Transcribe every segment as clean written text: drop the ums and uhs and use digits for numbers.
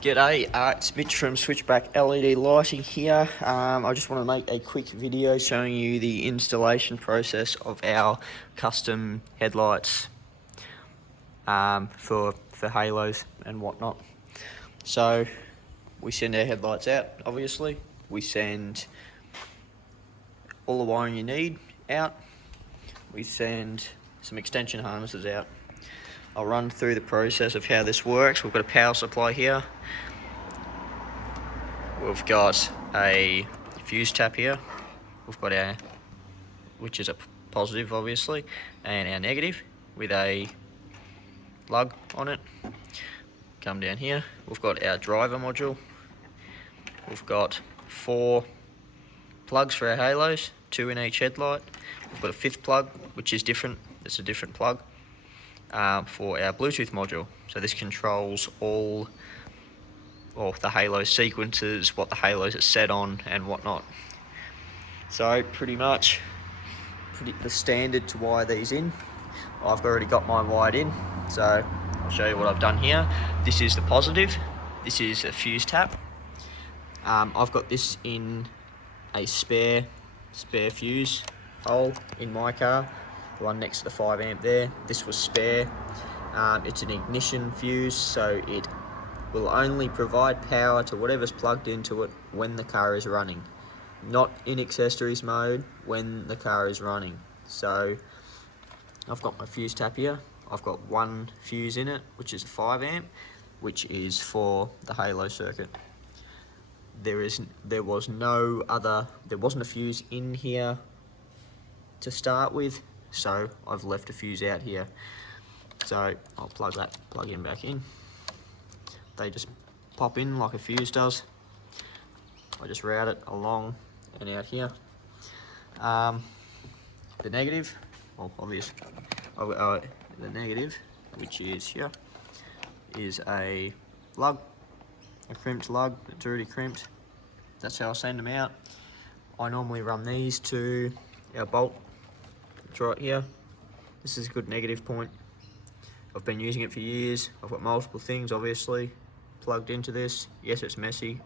G'day, it's Mitch from Switchback LED Lighting here. I just want to make a quick video showing you the installation process of our custom headlights for halos and whatnot. So we send our headlights out, obviously. We send all the wiring you need out. We send some extension harnesses out. I'll run through the process of how this works. We've got a power supply here. We've got a fuse tap here. We've got our, which is a positive obviously, and our negative with a lug on it. Come down here. We've got our driver module. We've got 4 plugs for our halos, 2 in each headlight. We've got a 5th plug, which is different. It's a different plug. For our Bluetooth module. So this controls all of the halo sequences, what the halos are set on and whatnot. So pretty much the standard to wire these in. I've already got mine wired in, so I'll show you what I've done here. This is the positive, this is a fuse tap. I've got this in a spare fuse hole in my car. The one next to the 5 amp there. This was spare. It's an ignition fuse, so it will only provide power to whatever's plugged into it when the car is running. Not in accessories mode, when the car is running. So I've got my fuse tap here. I've got one fuse in it, which is a 5 amp, which is for the halo circuit. There wasn't a fuse in here to start with, so I've left a fuse out here. So I'll plug in back in. They just pop in like a fuse does. I just route it along and out here. The negative, well, obvious. The negative, which is here, is a lug, a crimped lug. It's already crimped. That's how I send them out. I normally run these to our bolt. It's right here. This is a good negative point. I've been using it for years. I've got multiple things obviously plugged into this. Yes, it's messy,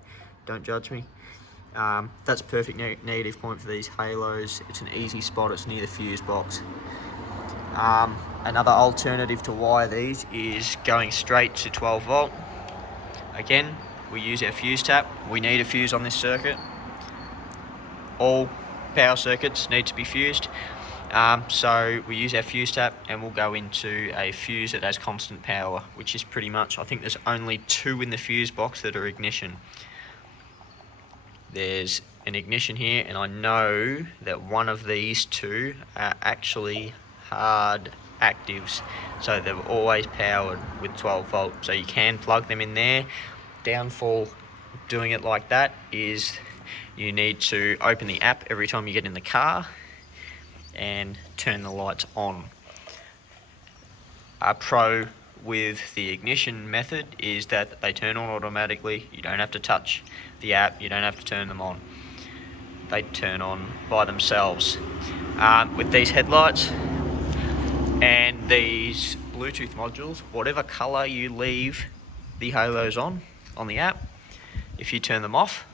don't judge me. That's a perfect negative point for these halos. It's an easy spot, it's near the fuse box. Another alternative to wire these is going straight to 12 volt. Again, we use our fuse tap. We need a fuse on this circuit. All power circuits need to be fused. So we use our fuse tap and we'll go into a fuse that has constant power, which is pretty much, I think there's only 2 in the fuse box that are ignition. There's an ignition here, and I know that one of these 2 are actually hard actives, so they're always powered with 12 volt, so you can plug them in there. Downfall doing it like that is you need to open the app every time you get in the car and turn the lights on. A pro with the ignition method is that they turn on automatically. You don't have to touch the app, you don't have to turn them on. They turn on by themselves. With these headlights and these Bluetooth modules, whatever color you leave the halos on the app, if you turn them off,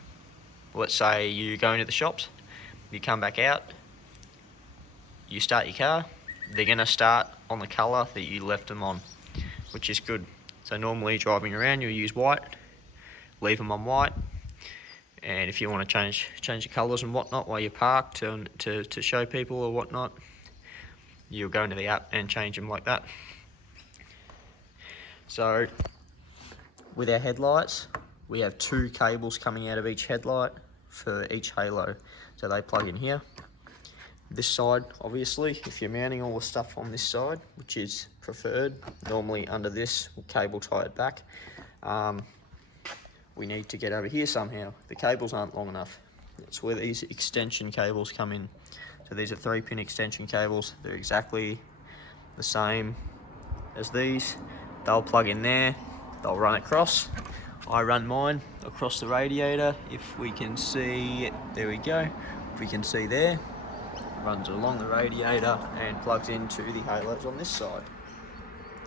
let's say you go into the shops, you come back out, you start your car, they're going to start on the colour that you left them on, which is good. So normally driving around you'll use white, leave them on white, and if you want to change the colours and whatnot while you're parked to show people or whatnot, you'll go into the app and change them like that. So with our headlights, we have 2 cables coming out of each headlight for each halo. So they plug in here. This side, obviously, if you're mounting all the stuff on this side, which is preferred, normally under this, we'll cable tie it back. We need to get over here somehow. The cables aren't long enough. That's where these extension cables come in. So these are 3-pin extension cables. They're exactly the same as these. They'll plug in there, they'll run across. I run mine across the radiator. If we can see, there we go. If we can see there, runs along the radiator and plugs into the halos on this side.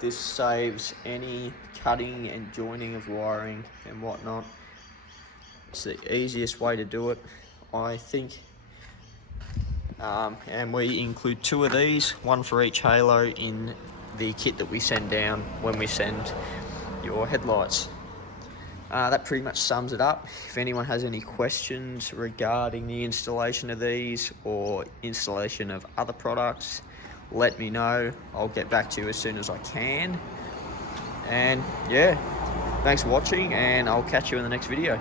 this saves any cutting and joining of wiring and whatnot. It's the easiest way to do it, I think. And we include 2 of these, one for each halo, in the kit that we send down when we send your headlights. That pretty much sums it up. If anyone has any questions regarding the installation of these or installation of other products, let me know. I'll get back to you as soon as I can. And yeah, thanks for watching, and I'll catch you in the next video.